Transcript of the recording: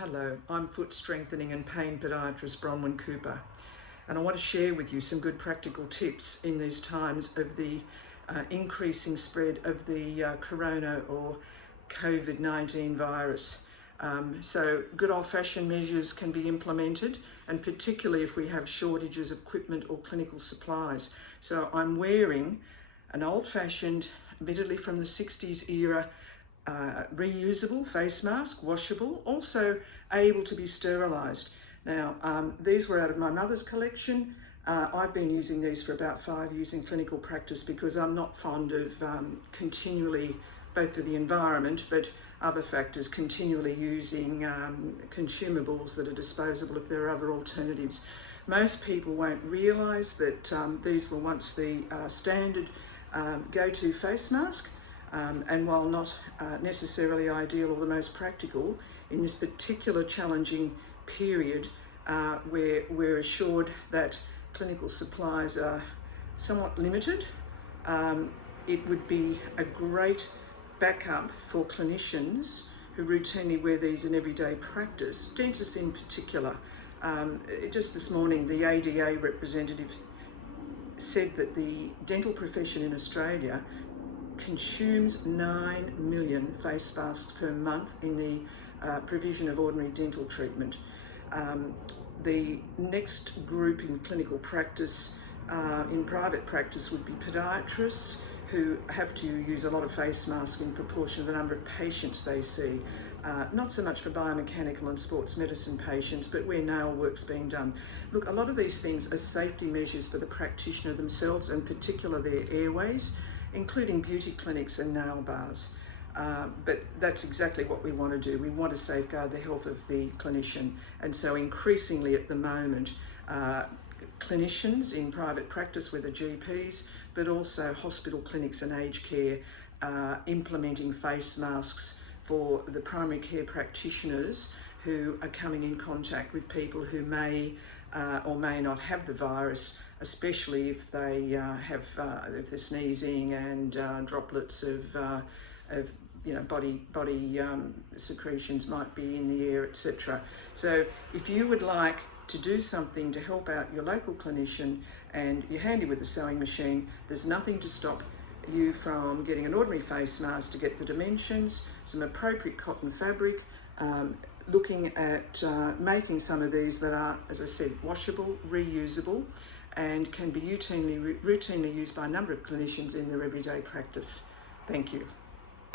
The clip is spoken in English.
Hello, I'm foot strengthening and pain podiatrist Bronwyn Cooper, and I want to share with you some good practical tips in these times of the increasing spread of the corona or COVID-19 virus. So good old-fashioned measures can be implemented, and particularly if we have shortages of equipment or clinical supplies. So I'm wearing an old-fashioned, admittedly from the 60s era, reusable face mask, washable, also able to be sterilised. Now, these were out of my mother's collection. I've been using these for about 5 years in clinical practice because I'm not fond of continually, both for the environment but other factors, continually using consumables that are disposable if there are other alternatives. Most people won't realise that these were once the standard go-to face mask. And while not necessarily ideal or the most practical, in this particular challenging period where we're assured that clinical supplies are somewhat limited, it would be a great backup for clinicians who routinely wear these in everyday practice, dentists in particular. Just this morning, the ADA representative said that the dental profession in Australia consumes 9 million face masks per month in the provision of ordinary dental treatment. The next group in clinical practice, in private practice, would be podiatrists who have to use a lot of face masks in proportion to the number of patients they see. Not so much for biomechanical and sports medicine patients, but where nail work's being done. Look, a lot of these things are safety measures for the practitioner themselves, and particularly their airways, including beauty clinics and nail bars. But that's exactly what we want to do. We want to safeguard the health of the clinician. And so increasingly at the moment, clinicians in private practice, whether GPs, but also hospital clinics and aged care, implementing face masks for the primary care practitioners who are coming in contact with people who may or may not have the virus, especially if they if they're sneezing and droplets of body secretions might be in the air, etc. So if you would like to do something to help out your local clinician and you're handy with a sewing machine, there's nothing to stop you from getting an ordinary face mask to get the dimensions, some appropriate cotton fabric, looking at making some of these that are, as I said, washable, reusable, and can be routinely used by a number of clinicians in their everyday practice. Thank you.